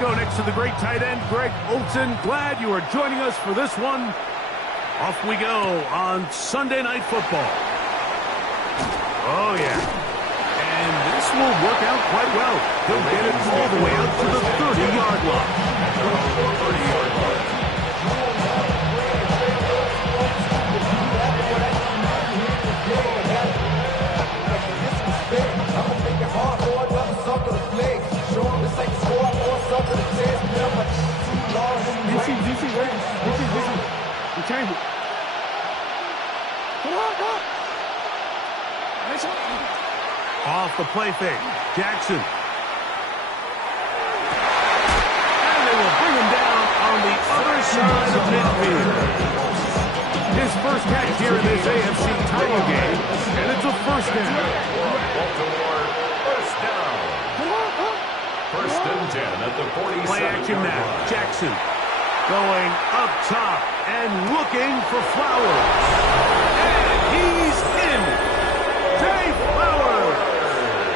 go next to the great tight end, Greg Olsen. Glad you are joining us for this one. Off we go on Sunday Night Football. Oh, yeah. And this will work out quite well. He'll get it all the way out to the 30-yard line. 30-yard line. Return it. Off the play fake. Jackson. And they will bring him down on the other side of midfield. His first catch here in this AFC title game, and it's a first down. Baltimore, first down. First and 10 at the 47. Play action now. Jackson going up top and looking for Flowers. And he's in. Zay Flowers.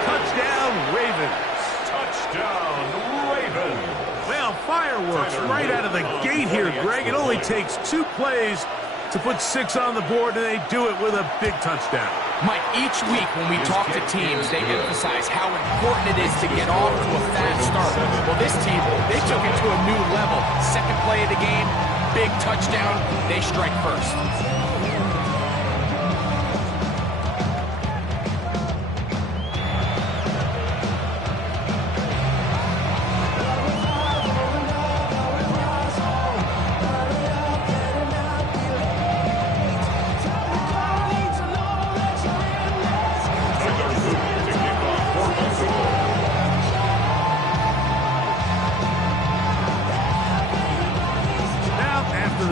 Touchdown, Ravens. Touchdown, Ravens. Well, fireworks right out of the gate here, Greg. It only takes 2 plays to put 6 on the board, and they do it with a big touchdown. Mike, each week when we talk to teams, they emphasize how important it is to get off to a fast start. Well, this team, they took it to a new level. Second play of the game, big touchdown, they strike first.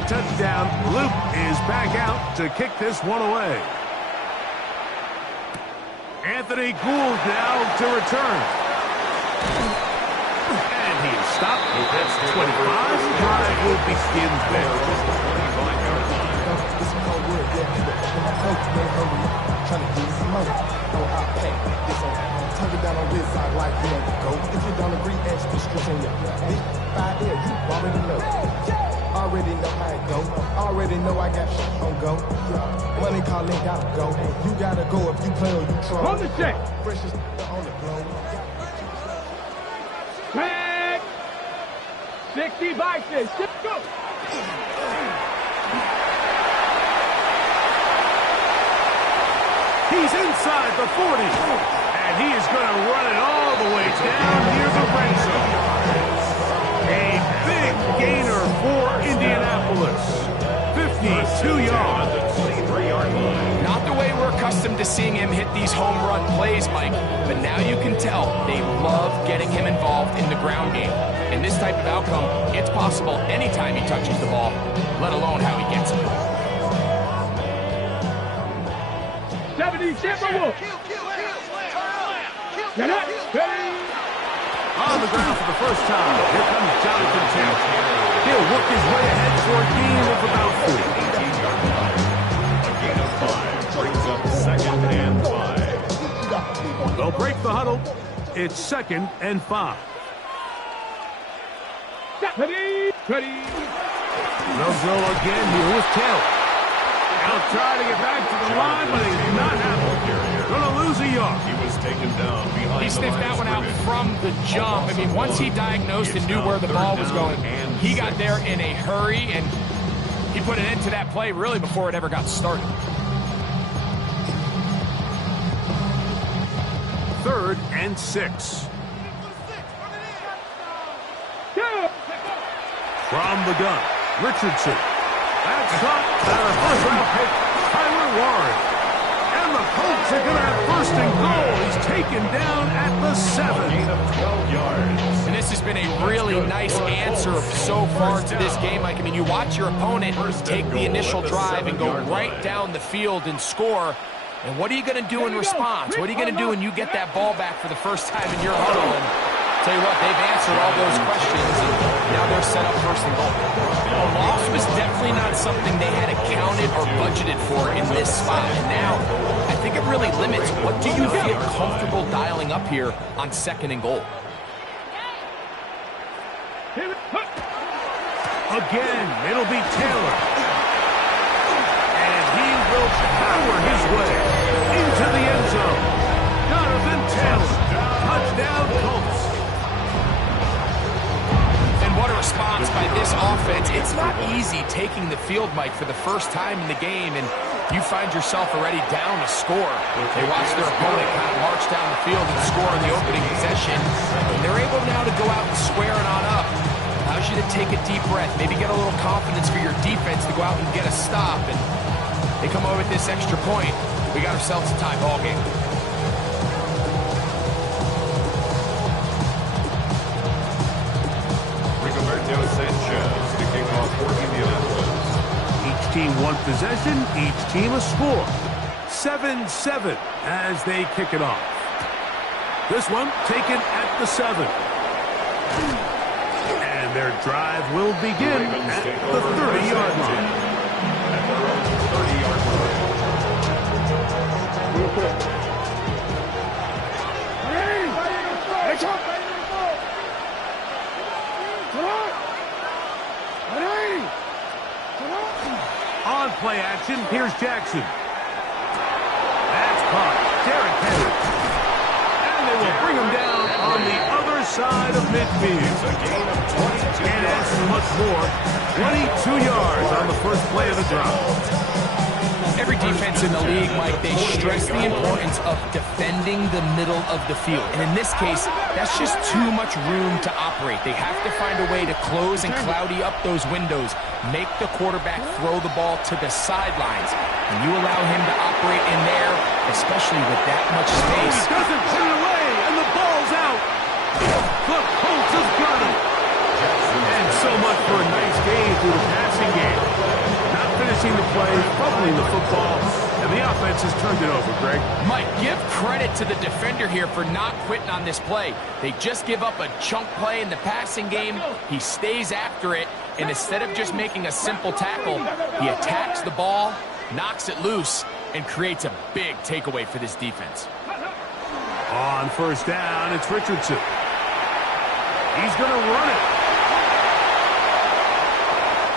Touchdown. Luke is back out to kick this one away. Anthony Gould now to return. And he is stopped. That's 25. Drive will begin there. Down on this side like you go. If you don't agree, ask the script on your big 5 there, you already know. Already know how it go. Already know I got shit on go. Money calling, gotta go. You gotta go if you play or you troll. On the check. Freshest on the globe. Tag. 60 boxes. Go. He's inside the 40. And he is going to run it all the way down near the red zone. A big gainer for Indianapolis. 52 yards. Not the way we're accustomed to seeing him hit these home run plays, Mike, but now you can tell they love getting him involved in the ground game. And this type of outcome, it's possible anytime he touches the ball, let alone how he gets it. 70 Timberwolves. Get up. On the ground for the first time. Here comes Jonathan Taylor. He'll work his way ahead for a gain of about 4. A gain of 5 brings up second and 5. They'll break the huddle. It's second and 5. Ready. They'll go again here with Taylor. He'll try to get back to the line, but he's not happening. Going to lose a yard. He was taken down behind. He sniffed that one out from the jump. I mean, once he diagnosed and knew where the ball was going, he got there in a hurry, and he put an end to that play really before it ever got started. 3rd and 6. From the gun, Richardson. That's shot at a first-round pick, Tyler Warren. And the Colts are going to have first and goal. He's taken down at the 7. Gain of 12 yards. And this has been a really nice answer so far to this game. Like, I mean, you watch your opponent take the initial drive and go right down the field and score. And what are you going to do in response? What are you going to do when you get that ball back for the first time in your huddle? And tell you what, they've answered all those questions, and now they're set up first and goal. A loss was definitely not something they had accounted or budgeted for in this spot. And now, I think it really limits what do you feel comfortable dialing up here on second and goal. Again, it'll be Taylor. And he will power his way into the end zone. Jonathan Taylor. Touchdown, Colts. And what a response by this offense. It's not easy taking the field, Mike, for the first time in the game, and you find yourself already down a score. They watch their opponent kind of march down the field and score in the opening possession. And they're able now to go out and square it on up. Allows you to take a deep breath, maybe get a little confidence for your defense to go out and get a stop. And they come over with this extra point. We got ourselves a tie ball game. Rigoberto Sanchez to kick off for Indianapolis. Each team one possession, each team a score. 7-7 as they kick it off. This one taken at the 7. And their drive will begin at the 30-yard line. At their own 30-yard line. Real quick. On play action, here's Jackson. That's caught. Derrick Henry. And they will bring him down on the other side of midfield. A gain of 22 And yards. as much more, 22 yards on the first play of the drive. Every defense in the league, Mike, they stress the importance of defending the middle of the field. And in this case, that's just too much room to operate. They have to find a way to close and cloudy up those windows, make the quarterback throw the ball to the sidelines. And you allow him to operate in there, especially with that much space. He doesn't put it away, and the ball's out. The Colts have got it. And so much for a nice game through the passing game. Not finishing the play, fumbling the football, and the offense has turned it over, Greg. Mike, give credit to the defender here for not quitting on this play. They just give up a chunk play in the passing game. He stays after it, and instead of just making a simple tackle, he attacks the ball, knocks it loose, and creates a big takeaway for this defense. On first down, it's Richardson. He's going to run it.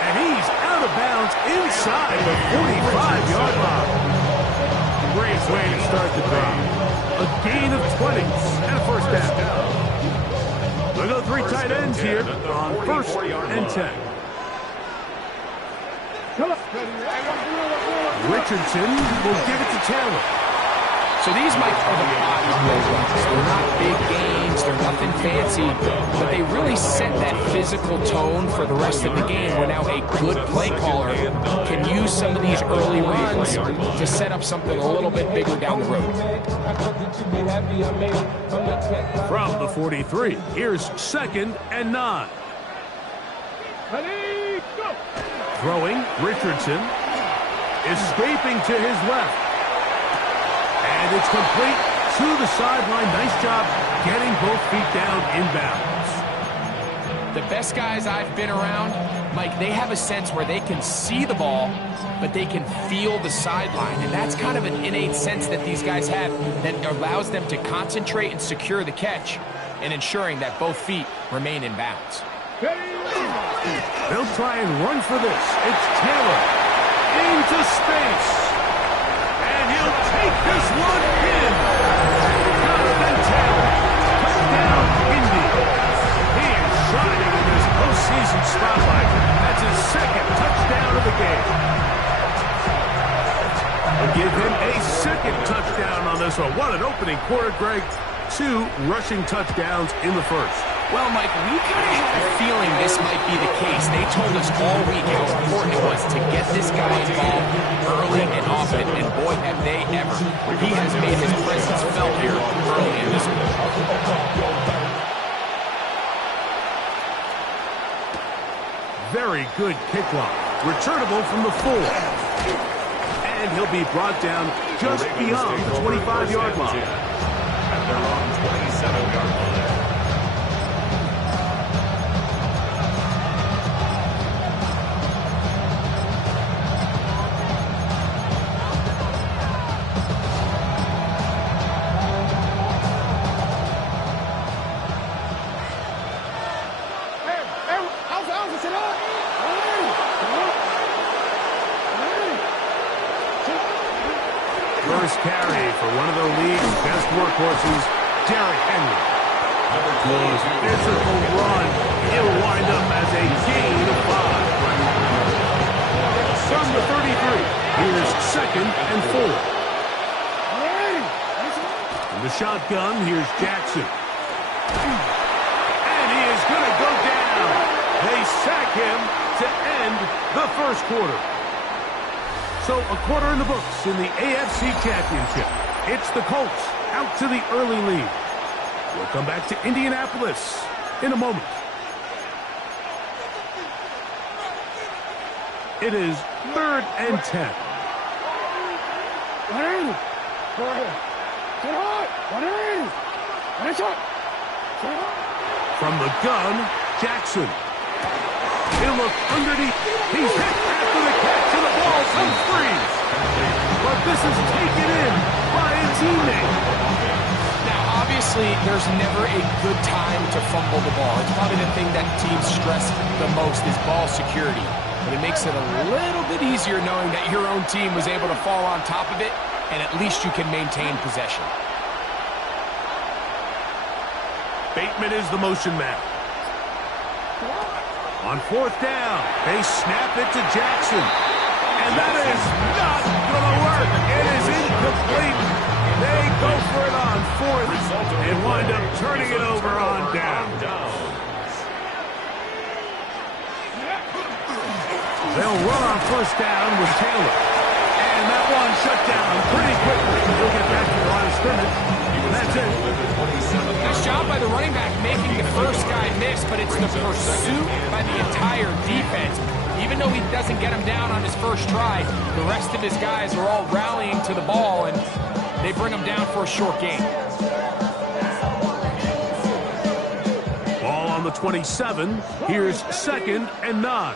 And he's out of bounds inside the 45-yard line. Great way to start the drive. A gain of 20 and a first down. Look at the 3 tight ends here on first and 10. Richardson will give it to Taylor. So these, Mike, are the pocket runs. They're not big games, they're nothing fancy, but they really set that physical tone for the rest of the game where now a good play caller can use some of these early runs to set up something a little bit bigger down the road. From the 43, here's 2nd and 9. Throwing, Richardson, escaping to his left. And it's complete to the sideline. Nice job getting both feet down inbounds. The best guys I've been around, Mike, they have a sense where they can see the ball, but they can feel the sideline. And that's kind of an innate sense that these guys have that allows them to concentrate and secure the catch and ensuring that both feet remain in bounds. They'll try and run for this. It's Taylor into space. And he'll take this one in. Jonathan Taylor. Touchdown, Indy. He is shining in this postseason spotlight. That's his 2nd touchdown of the game. We'll give him a 2nd touchdown on this one. What an opening quarter, Greg. 2 rushing touchdowns in the first. Well, Mike, we kind of have a feeling this might be the case. They told us all week how important it was to get this guy involved early and often, and boy, have they ever. He has made his presence felt here early in this one. Very good kickoff. Returnable from the 4. And he'll be brought down just beyond the 25-yard line. At their own 27-yard line. Nice carry for one of the league's best workhorses, Derrick Henry. Good physical run. It'll wind up as a gain of 5. From the 33, here's 2nd and 4. In the shotgun, here's Jackson. And he is going to go down. They sack him to end the first quarter. So a quarter in the books in the AFC Championship. It's the Colts out to the early lead. We'll come back to Indianapolis in a moment. It is 3rd and 10. From the gun, Jackson. He'll look underneath. He's hit after the catch, and the ball comes free. But this is taken in by a teammate. Now, obviously, there's never a good time to fumble the ball. It's probably the thing that teams stress the most is ball security. But it makes it a little bit easier knowing that your own team was able to fall on top of it, and at least you can maintain possession. Bateman is the motion man. On 4th down, they snap it to Jackson. And that is not going to work. It is incomplete. They go for it on 4th and wind up turning it over on down. They'll run on 1st down with Taylor. And that one shut down pretty quickly. He'll get back to the line of scrimmage. And that's it. Nice job by the running back making the first guy miss, but it's the pursuit by the entire defense. Even though he doesn't get him down on his first try, the rest of his guys are all rallying to the ball, and they bring him down for a short gain. Ball on the 27. Here's 2nd and 9.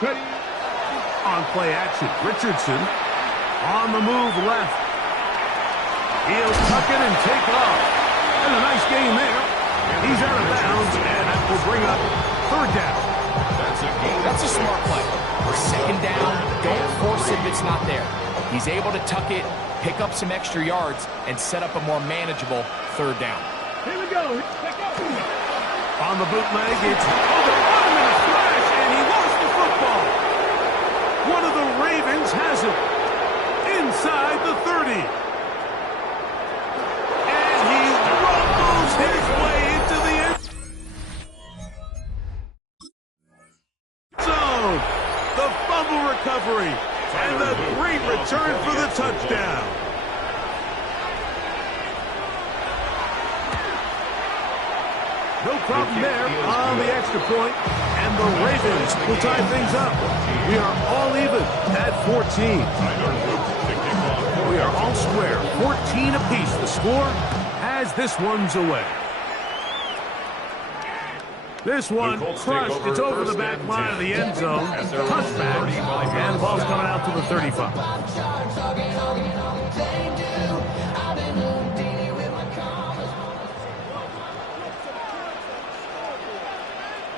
On play action, Richardson on the move left. He'll tuck it and take off. And a nice gain there. He's out of bounds, and that will bring up 3rd down. That's a smart play. 2nd down, don't force it if it's not there. He's able to tuck it, pick up some extra yards, and set up a more manageable 3rd down. Here we go. On the bootleg, it's overrun in a flash, and he lost the football. One of the Ravens has it inside the 30. And he rumbles his way into the end zone. The fumble recovery and the great return for the touchdown. No problem there on the extra point, and the Ravens will tie things up. We are all even at 14. We are all square, 14 apiece. The score as this one's away. This one crushed. It's over the back line of the end zone. Touchback, and the ball's coming out to the 35.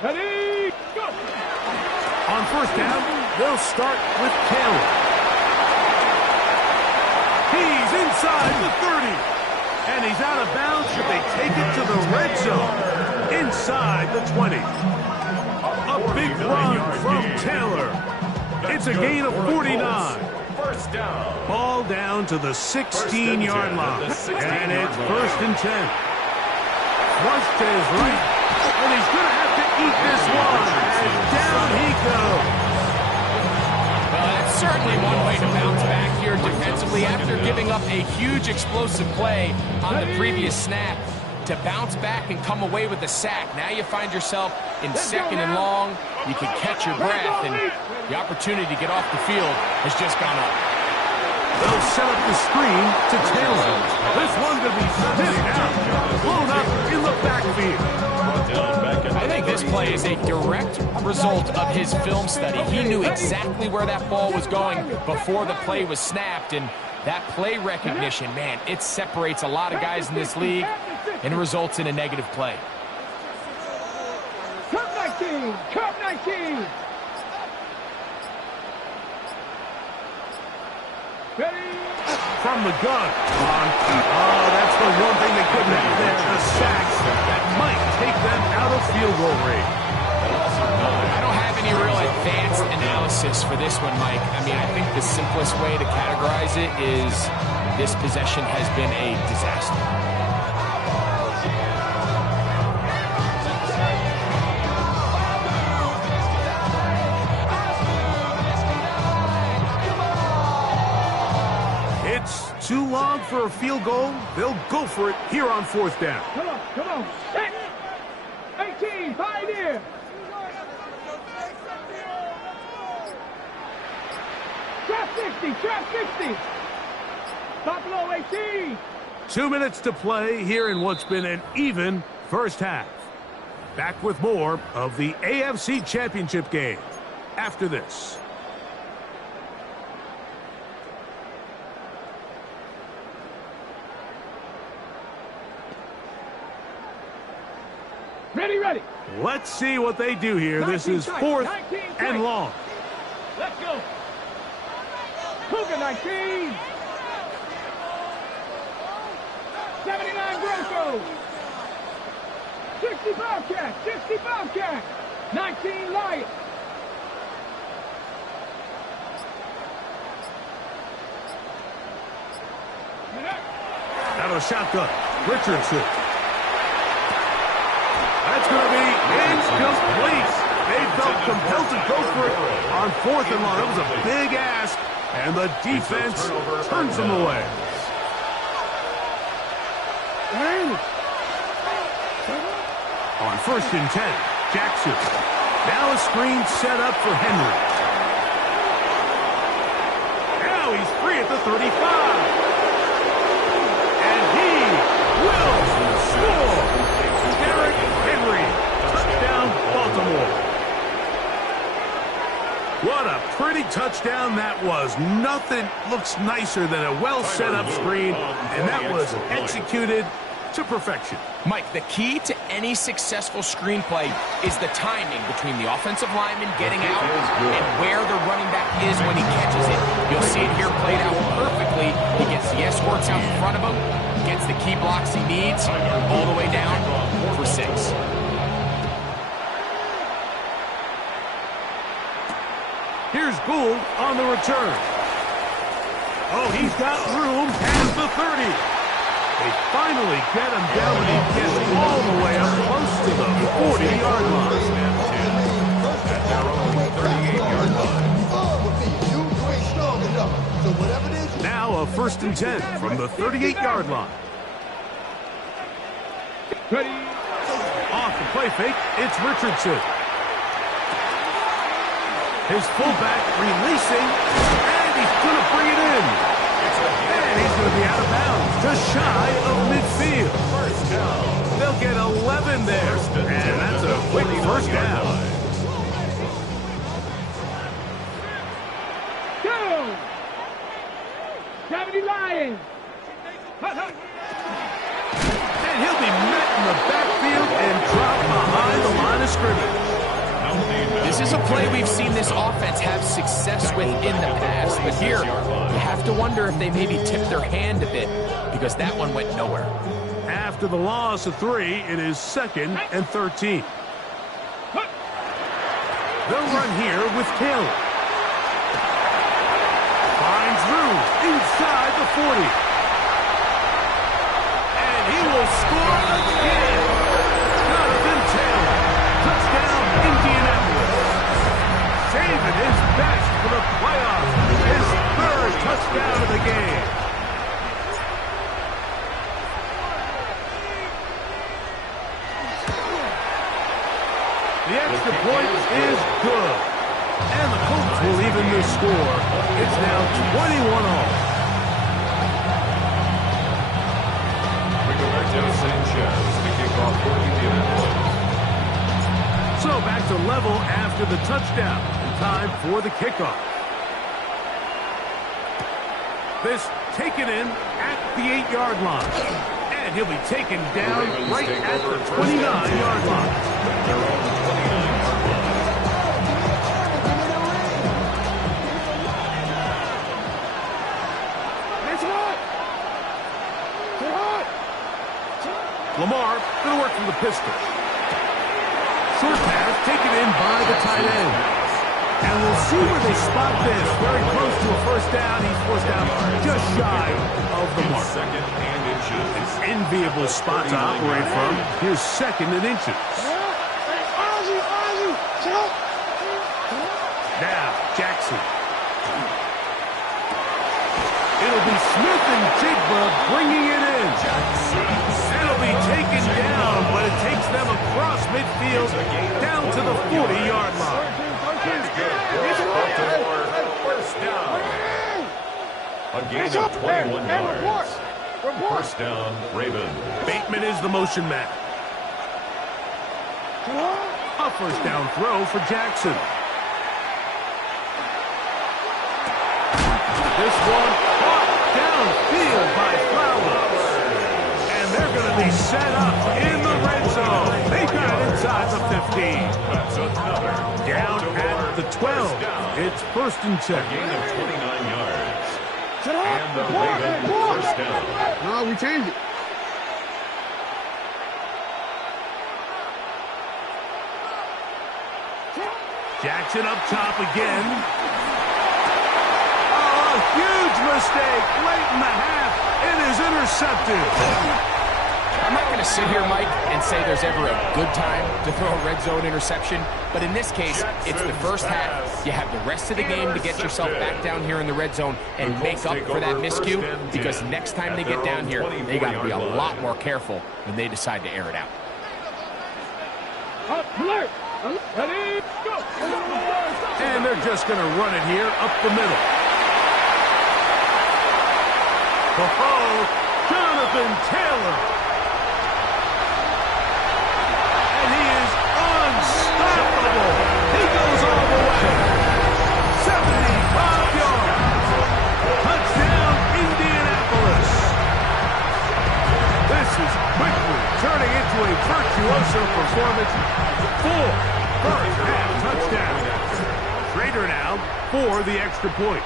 Ready, go! On 1st down, they'll start with Taylor. He's inside the 30. And he's out of bounds, should they take it to the red zone. Inside the 20. A big run from Taylor. It's a gain of 49. 1st down. Ball down to the 16-yard line. And it's 1st and 10. Flushed to his right. And he's going to have to eat this one. And down he goes. Well, that's certainly one way to bounce back here defensively after giving up a huge explosive play on the previous snap. To bounce back and come away with a sack. Now you find yourself in 2nd and long. You can catch your breath, and the opportunity to get off the field has just gone up. They'll set up the screen to Taylor. This one to be sniffed out, blown up in the backfield. I think this play is a direct result of his film study. He knew exactly where that ball was going before the play was snapped, and that play recognition, man, it separates a lot of guys in this league and results in a negative play. Cup 19! Cup 19! Ready? From the gun. Oh, that's the one thing they couldn't have there. The sacks that might take them out of field goal range. I don't have any real advanced analysis for this one, Mike. I mean, I think the simplest way to categorize it is this possession has been a disaster. It's too long for a field goal. They'll go for it here on 4th down. Come on. Set. 18, Pioneer. Trap 60. Buffalo 18. 2 minutes to play here in what's been an even first half. Back with more of the AFC Championship game after this. Ready. Let's see what they do here. This is 4th and long. Let's go. Cougar 19. 79 Broncos. 60 Bobcats. 19 Lions. Out of the shotgun, Richardson. That's going to be incomplete. They felt compelled to go for it on 4th and long. That was a big ask, and the defense turns them away. On 1st and 10, Jackson. Now a screen set up for Henry. Now he's free at the 35. And he will score. Derrick Henry. Touchdown, Baltimore. What a pretty touchdown that was. Nothing looks nicer than a well-set-up screen, and that was executed to perfection. Mike, the key to any successful screenplay is the timing between the offensive lineman getting out and where the running back is when he catches it. You'll see it here played out perfectly. He gets the escorts out in front of him, gets the key blocks he needs, all the way down for 6. Here's Gould on the return. Oh, he's got room past the 30. They finally get him down, and he gets all the way up close to the 40-yard line. At their own 38-yard line. Now a 1st and 10 from the 38-yard line. Ready. Off the play fake, it's Richardson. His fullback releasing, and he's going to bring it in. And he's going to be out of bounds, just shy of midfield. First down. They'll get 11 there, and that's a quick first down. Go. 70 Lions. And he'll be met in the backfield and dropped behind the line of scrimmage. This is a play we've seen this offense have success with in the past, but here you have to wonder if they maybe tipped their hand a bit because that one went nowhere. After the loss of 3, it is 2nd and 13. They'll run here with Taylor. Finds room inside the 40. And he will score again. Jonathan Taylor. Touchdown, Indianapolis. Saving his best for the playoffs. His 3rd touchdown of the game. The extra point is good. And the Colts will even the score. It's now 21-all. Rigoberto Sanchez to kick off for Indianapolis. So back to level after the touchdown. And time for the kickoff. This taken in at the 8-yard line. And he'll be taken down right at the 29-yard line. Their own 29-yard line. Lamar going to work from the pistol. Short pass taken in by the tight end. And we'll see where they spot this. Very close to a first down. He's forced out just shy of the mark. Second and inches. An enviable spot to operate from. Here's second and inches. Now, Jackson. It'll be Smith and Jigba bringing it in. It'll be taken down, but it takes them across midfield down to the 40-yard line. Baltimore, first down. A gain of 21 yards. First down, Ravens. Bateman is the motion man. A first down throw for Jackson. This one caught downfield by Flowers. And they're going to be set up in the red zone. They got it inside the 15. That's another. Down at the 12. It's first and 10. Gain of 29 yards. And the Ravens first down. No, we changed it. Jackson up top again. Oh, huge mistake late in the half. It is intercepted. I'm not going to sit here, Mike, and say there's ever a good time to throw a red zone interception, but in this case, it's the first half. You have the rest of the game to get yourself back down here in the red zone and make up for that miscue, because next time they get down here, they got to be a lot more careful when they decide to air it out. Alert! Ready? Go! And they're just going to run it here up the middle. Oh, Jonathan Taylor. And he is unstoppable. He goes all the way. 75 yards. Touchdown, Indianapolis. This is quickly turning into a virtuoso performance. 4 first half touchdowns. Schrader now for the extra point.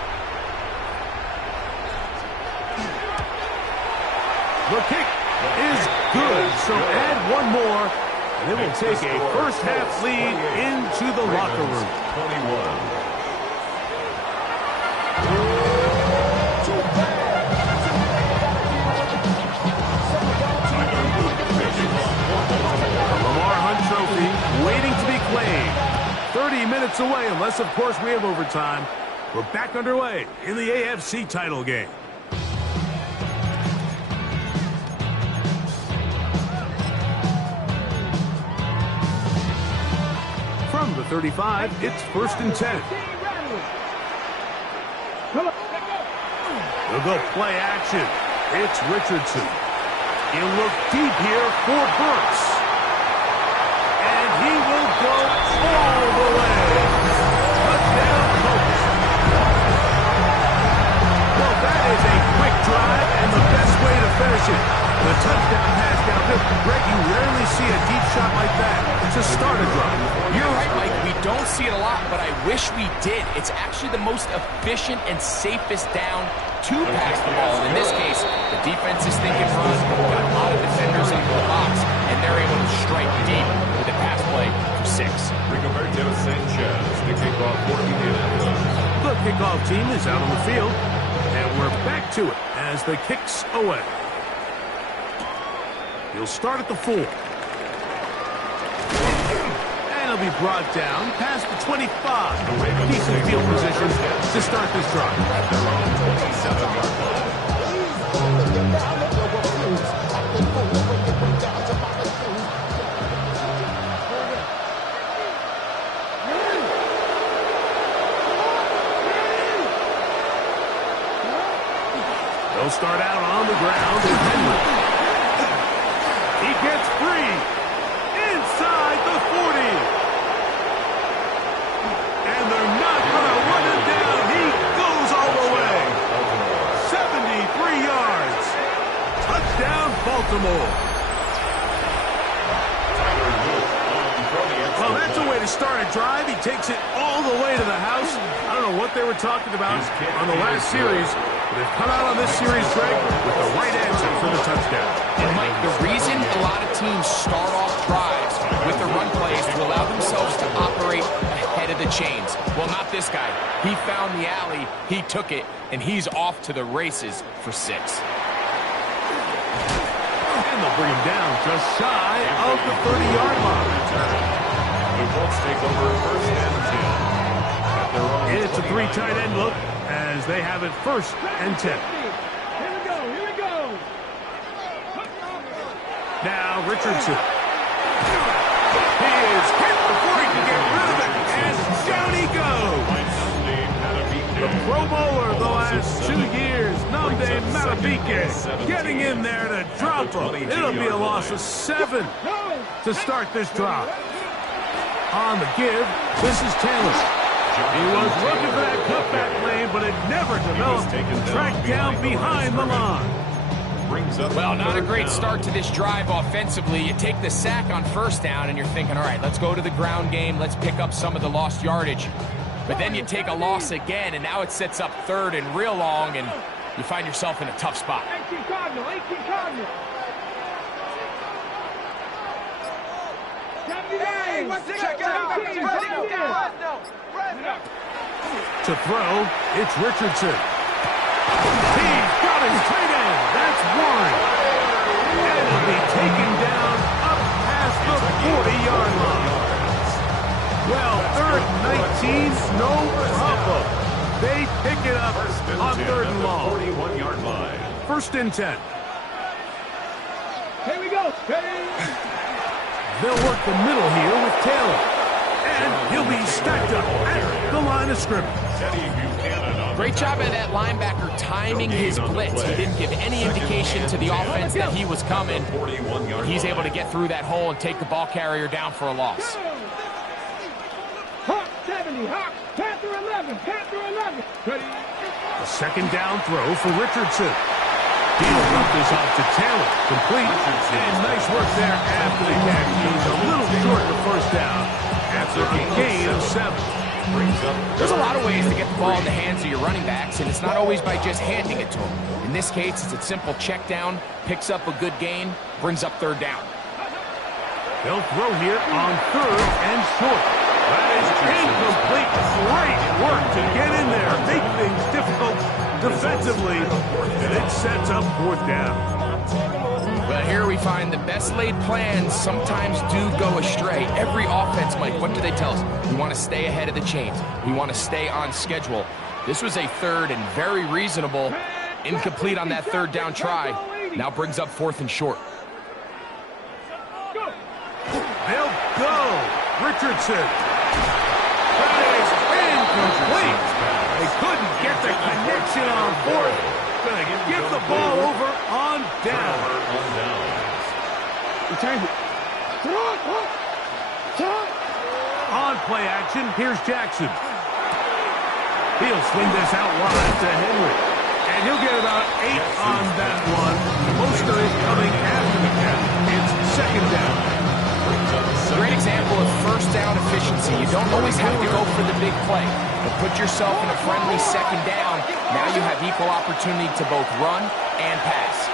The kick is good, so add one more, and it will take a first half lead into the locker room. 21. Lamar Hunt Trophy waiting to be claimed. 30 minutes away, unless, of course, we have overtime. We're back underway in the AFC title game. From the 35, it's first and 10. They'll go play action. It's Richardson. He'll look deep here for Burks. And he will go all the way. Touchdown, Colts. Well, that is a quick drive and the best way to finish it. The touchdown pass downfield. Greg, you rarely see a deep shot like that to start a drive. You're right, Mike. We don't see it a lot, but I wish we did. It's actually the most efficient and safest down to pass the ball. And in this case, the defense is thinking run, got a lot of defenders into the box, and they're able to strike deep with a pass play for 6. Rigoberto Sanchez to kick off for Indianapolis. The kickoff team is out on the field, and we're back to it as the kicks away. He'll start at the 4. And he'll be brought down past the 25. Decent field position to start this drive. Their own 27-yard line. They'll start out on the ground with Henry. He gets free inside the 40. And they're not going to run him down. He goes all the way. 73 yards. Touchdown, Baltimore. Well, that's a way to start a drive. He takes it all the way to the house. I don't know what they were talking about on the last series, but they've come out on this series, Greg, with the right answer for the touchdown. And Mike, the reason a lot of chains. Well, not this guy. He found the alley, he took it, and he's off to the races for 6. And they'll bring him down just shy of the 30-yard line. The Colts take over 1st and 10. At their own It's a 3 tight end look as they have it 1st and 10. Here we go. Here we go. Now Richardson. He is hit before he can get rid of it, and down he goes. The Pro Bowler the last 2 years, Nnamdi Madubuike, getting in there to drop him. It'll be a loss of 7 to start this drive. On the give, this is Taylor. He was looking for that cutback lane, but it never developed. Tracked down behind the line. Well, not a great start to this drive offensively. You take the sack on 1st down, and you're thinking, all right, let's go to the ground game. Let's pick up some of the lost yardage. But then you take a loss again, and now it sets up 3rd and real long, and you find yourself in a tough spot. 18 Cardinal. 18 Cardinal. Hey, check it out. To throw, it's Richardson. He's got his tight end. That's 1. And it'll be taken down up past the 40-yard line. Well, 3rd and 19, no problem. They pick it up on 3rd and long. 41-yard line. 1st and 10. Here we go. They'll work the middle here with Taylor. And he'll be stacked up at the line of scrimmage. Great job by that linebacker timing his blitz. He didn't give any indication to the offense that he was coming. He's able to get through that hole and take the ball carrier down for a loss. Hawk 70. Hawk. Panther 11. Panther 11. Ready. A 2nd down throw for Richardson. He'll dump this off to Taylor. Complete. And nice work there after the catch. He's a little short of the 1st down after a gain of 7. There's a lot of ways to get the ball in the hands of your running backs, and it's not always by just handing it to them. In this case, it's a simple check down, picks up a good gain, brings up 3rd down. They'll throw here on 3rd and short. That is incomplete. Great work to get in there, make things difficult defensively, and it sets up 4th down. Well, here we find the best laid plans sometimes do go astray. Every offense, Mike, what do they tell us? We want to stay ahead of the chains. We want to stay on schedule. This was a 3rd and very reasonable. Incomplete on that 3rd down try. Now brings up 4th and short. They'll go. Richardson. That is incomplete. They couldn't get the connection on 4th. Gonna give the ball over on down. Change it. On play action, here's Jackson. He'll swing this out wide to Henry. And he'll get about 8 on that one. Most of it coming after the catch. It's 2nd down. Great example of 1st down efficiency. You don't always have to go for the big play, but put yourself in a friendly 2nd down. Now you have equal opportunity to both run and pass.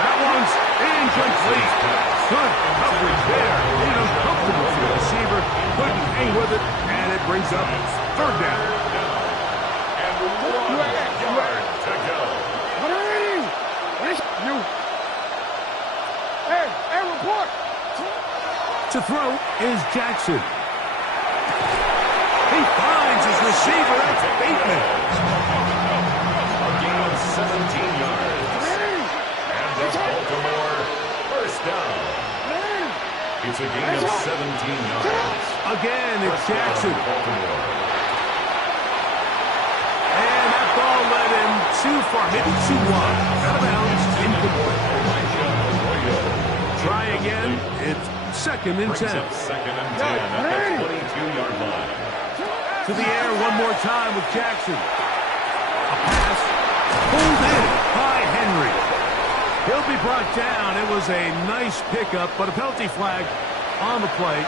That one's incomplete. Good coverage there. Made him comfortable for the receiver. Couldn't hang with it, and it brings up 3rd down. And 1 yard to go. Hey, report. To throw is Jackson. He finds his receiver. That's Bateman. A gain of 17 yards. And that's Baltimore 1st down. It's a gain of 17 yards. Again, it's 1st down, Jackson. Baltimore. And that ball led him too far. Maybe too wide. Out of bounds. Incomplete. Try again. It's 2nd and 10. Brings up 2nd and 10 at the 22-yard line. To the air one more time with Jackson. A pass pulled in by Henry. He'll be brought down. It was a nice pickup, but a penalty flag on the play.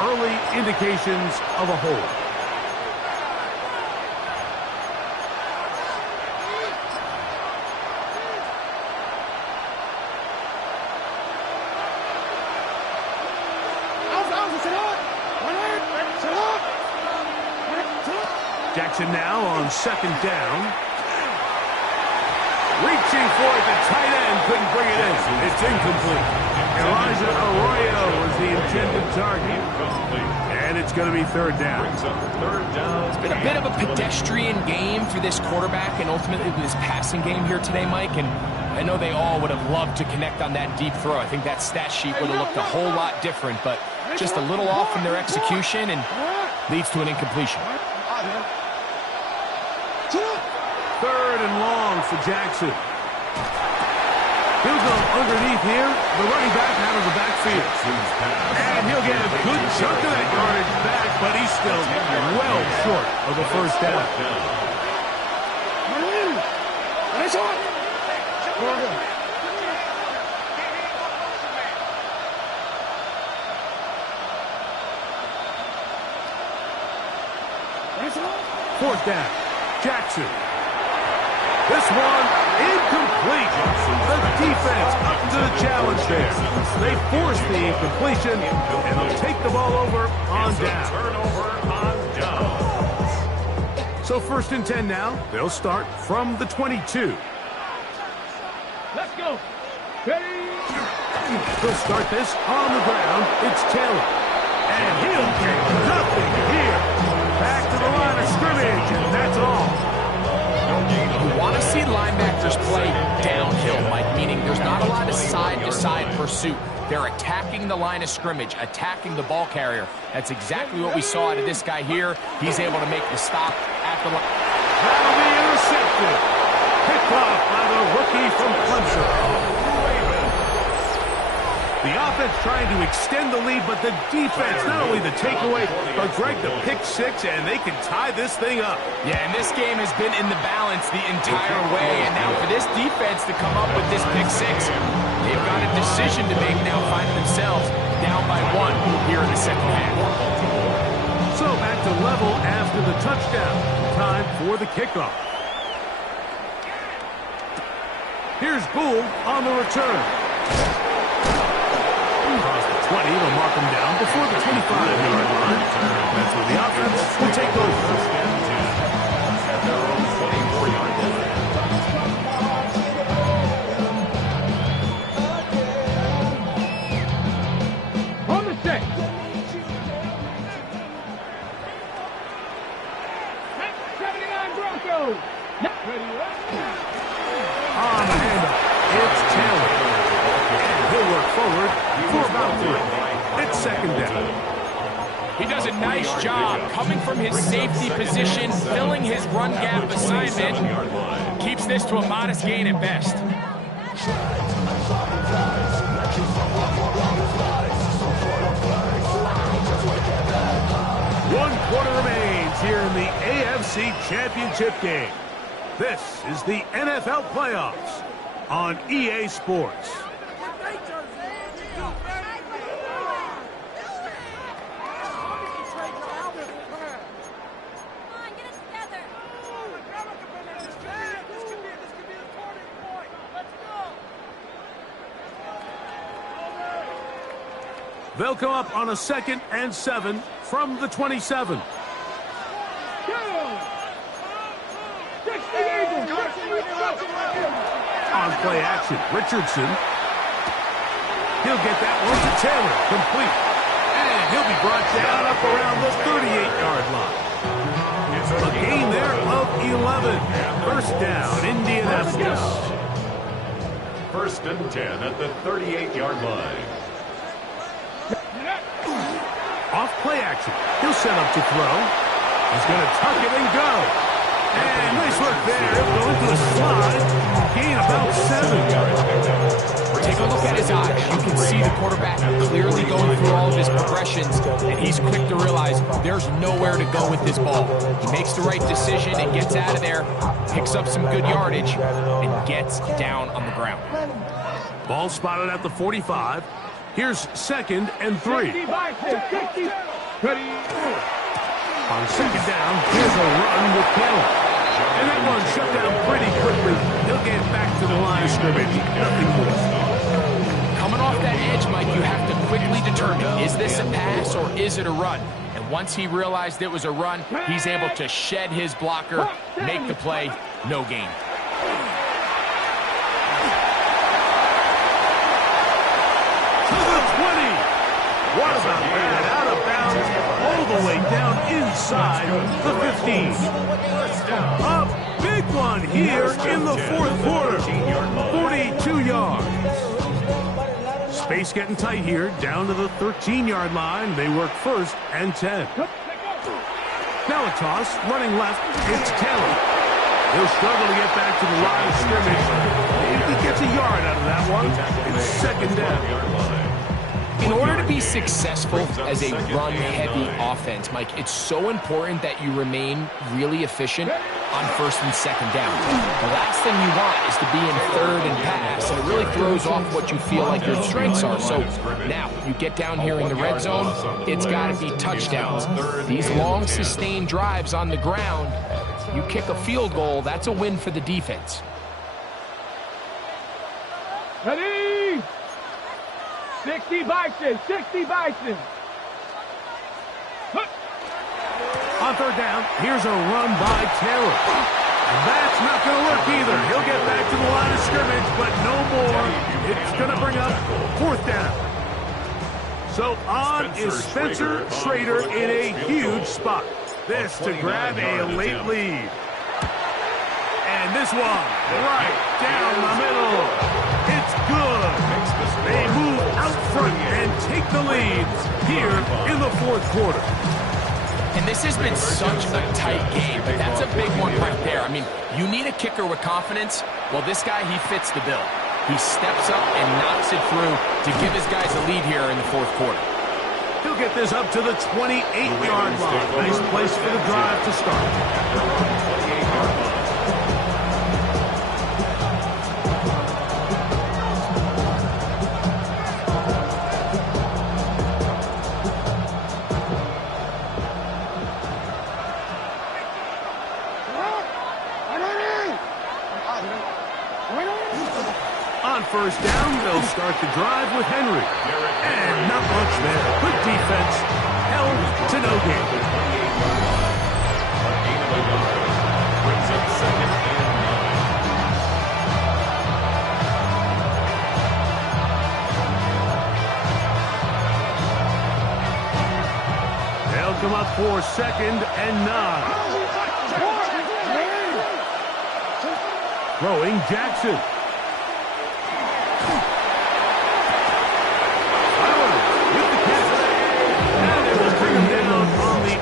Early indications of a hold. action now on second down. Reaching for it, the tight end couldn't bring it in. It's incomplete. Elijah Arroyo was the intended target. And it's going to be third down. It's been a bit of a pedestrian game for this quarterback and ultimately this passing game here today, Mike. And I know they all would have loved to connect on that deep throw. I think that stat sheet would have looked a whole lot different, but just a little off in their execution and leads to an incompletion. Third and long for Jackson. He'll go underneath here. The running back out of the backfield. And he'll get a good chunk of that yardage back, but he's still well short of the first down. Fourth down. Jackson. This one incomplete. The defense up to the challenge there. They force the incompletion, and they'll take the ball over on down. So first and 10 now. They'll start from the 22. Let's go. Ready? They'll start this on the ground. It's Taylor. And he'll get nothing here. Back to the line of scrimmage, and that's all. You want to see linebackers play downhill, Mike, meaning there's not a lot of side-to-side pursuit. They're attacking the line of scrimmage, attacking the ball carrier. That's exactly what we saw out of this guy here. He's able to make the stop at the line. That'll be intercepted. Picked off by the rookie from Clemson. The offense trying to extend the lead, but the defense, not only the takeaway, but Greg, the pick six, and they can tie this thing up. Yeah, and this game has been in the balance the entire way, and now for this defense to come up with this pick six, they've got a decision to make now, finding themselves down by one here in the second half. So back to level after the touchdown. Time for the kickoff. Here's Gould on the return. Across the 20, they'll mark him down before the 25-yard line. That's where the offense will take over. On the set. 79 Broncos. On the handoff, it's Taylor. He'll work forward for about 3. It's second down. He does a nice job coming from his safety position, filling his run gap assignment. Keeps this to a modest gain at best. 1 quarter remains here in the AFC Championship game. This is the NFL playoffs on EA Sports. They'll come up on a 2nd and 7 from the 27. On play action, Richardson. He'll get that one to Taylor, complete. And he'll be brought down up around the 38-yard line. A gain there of 11. First down, Indianapolis. First and 10 at the 38-yard line. Off play action. He'll set up to throw. He's going to tuck it and go. And nice work there. He'll go into the slide. Gain about 7. Take a look at his eyes. You can see the quarterback clearly going through all of his progressions, and he's quick to realize there's nowhere to go with this ball. He makes the right decision and gets out of there, picks up some good yardage, and gets down on the ground. Ball spotted at the 45. Here's 2nd and 3. On 2nd down, here's a run with Taylor. And that one shut down pretty quickly. He'll get back to the line of scrimmage. Nothing more. Coming off that edge, Mike, you have to quickly determine, is this a pass or is it a run? And Once he realized it was a run, he's able to shed his blocker, make the play, no gain. To the 20. What about that? Out of bounds, all the way down inside the 15. A big one here in the fourth quarter. 42 yards. Space getting tight here, down to the 13-yard line. They work first and 10. Now a toss, running left, it's Taylor. He'll struggle to get back to the line of scrimmage. If he gets a yard out of that one, it's second down. In order to be successful as a run-heavy offense, Mike, it's so important that you remain really efficient on first and second down. The last thing you want is to be in third and pass, and it really throws off what you feel like your strengths are. So now you get down here in the red zone, it's got to be touchdowns. These long, sustained drives on the ground, you kick a field goal, that's a win for the defense. Ready? 60 Bison, 60 Bison. On third down, here's a run by Taylor. That's not going to work either. He'll get back to the line of scrimmage, but no more. It's going to bring up fourth down. So on is Spencer Schrader in a huge spot. This to grab a late lead. And this one right down the middle. It's good. They move out front and take the lead here in the fourth quarter. And this has been such a tight game, but that's a big one right there. I mean, you need a kicker with confidence. Well, this guy, he fits the bill. He steps up and knocks it through to give his guys a lead here in the fourth quarter. He'll get this up to the 28-yard line. Nice place for the drive to start. On first down, they'll start the drive with Henry. And not much there. Good defense. Held to no gain. A gain of a yard. Brings up second and 9. They'll come up for second and 9. Throwing Jackson.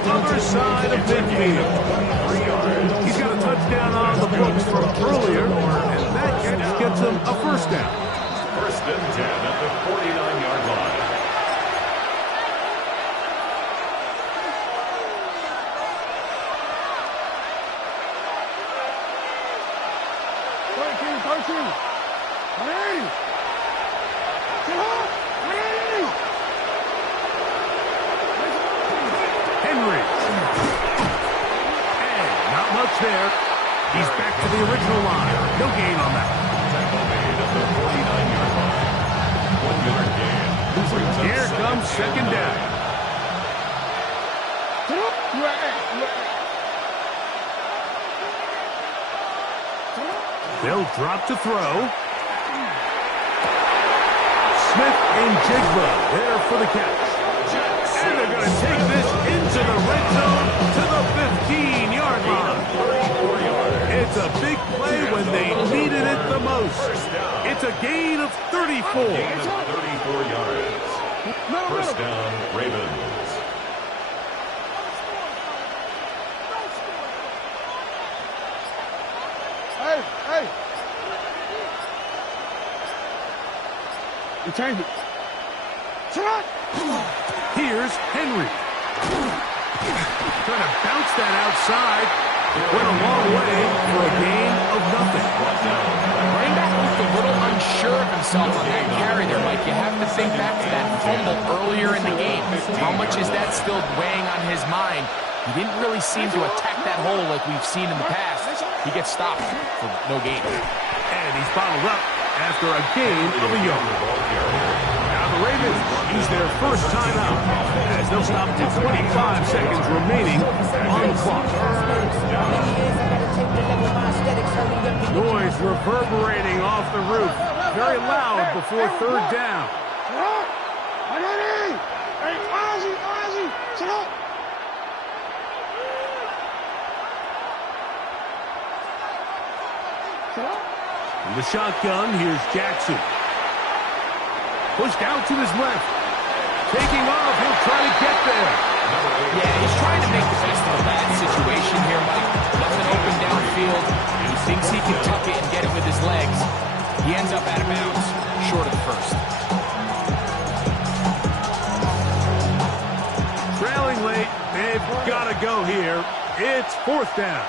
Other side of midfield. He's got a touchdown on the books from earlier, and that catch gets him a first down. First and 10 at the 49-yard line. Henry. And not much there. He's back to the original line. No gain on that. Tackle made at the 49-yard line. 1-yard gain. Here comes second down. They'll drop to throw. Smith and Jigba there for the catch. And they're going to take this into the red zone to the 15-yard line. It's a big play when they needed it the most. It's a gain of 34. Gain of 34 yards. First down, Ravens. Hey. You change it. Here's Henry. Trying to bounce that outside. Went a long way for a gain of nothing. Running back looked a little unsure of himself on that carry there, Mike. You have to think back to that fumble earlier in the game. How much is that still weighing on his mind? He didn't really seem to attack that hole like we've seen in the past. He gets stopped for no gain. And he's bottled up after a gain of a yard. Now The Ravens use their first timeout as they'll stop with 25 seconds remaining on the clock. Noise reverberating off the roof. Very loud before third down. In the shotgun, here's Jackson. Pushed out to his left. Taking off, he'll try to get there. Yeah, he's trying to make the best of a bad situation here, Mike. Nothing open downfield. He thinks he can tuck it and get it with his legs. He ends up out of bounds, short of the first. Trailing late, they've got to go here. It's fourth down.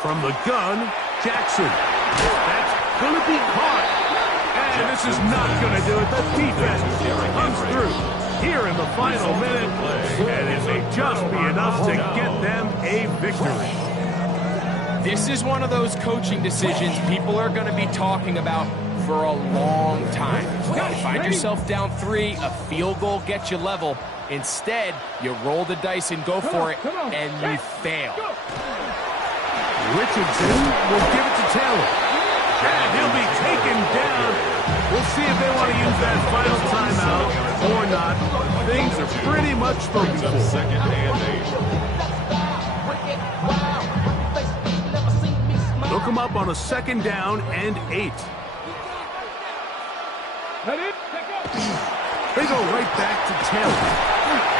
From the gun, Jackson. That's going to be caught. And this is not going to do it. The defense comes through here in the final minute. And it may just be enough to get them a victory. This is one of those coaching decisions people are going to be talking about for a long time. You find yourself down 3, a field goal gets you level. Instead, you roll the dice and go for it, and you fail. Richardson will give it to Taylor. And he'll be taken down. We'll see if they want to use that final timeout or not. Things are pretty much spoken for. Second and 8. Look him up on a second down and 8. They go right back to Taylor.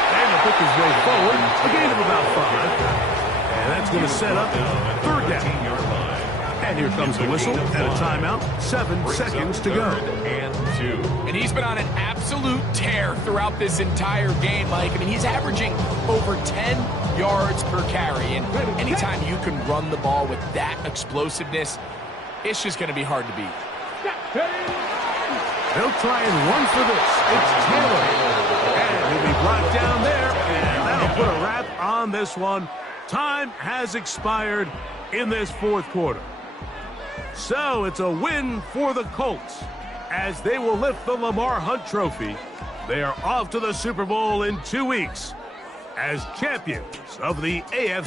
And he'll pick his way forward. A gain of about 5. And that's going to set up third down. And here comes the whistle and a timeout. 7 seconds to go. And he's been on an absolute tear throughout this entire game, Mike. I mean, he's averaging over 10 yards per carry. And anytime you can run the ball with that explosiveness, it's just going to be hard to beat. They'll try and run for this. It's Taylor. And he'll be brought down there. And that'll put a wrap on this one. Time has expired in this fourth quarter. So it's a win for the Colts as they will lift the Lamar Hunt Trophy. They are off to the Super Bowl in 2 weeks as champions of the AFC.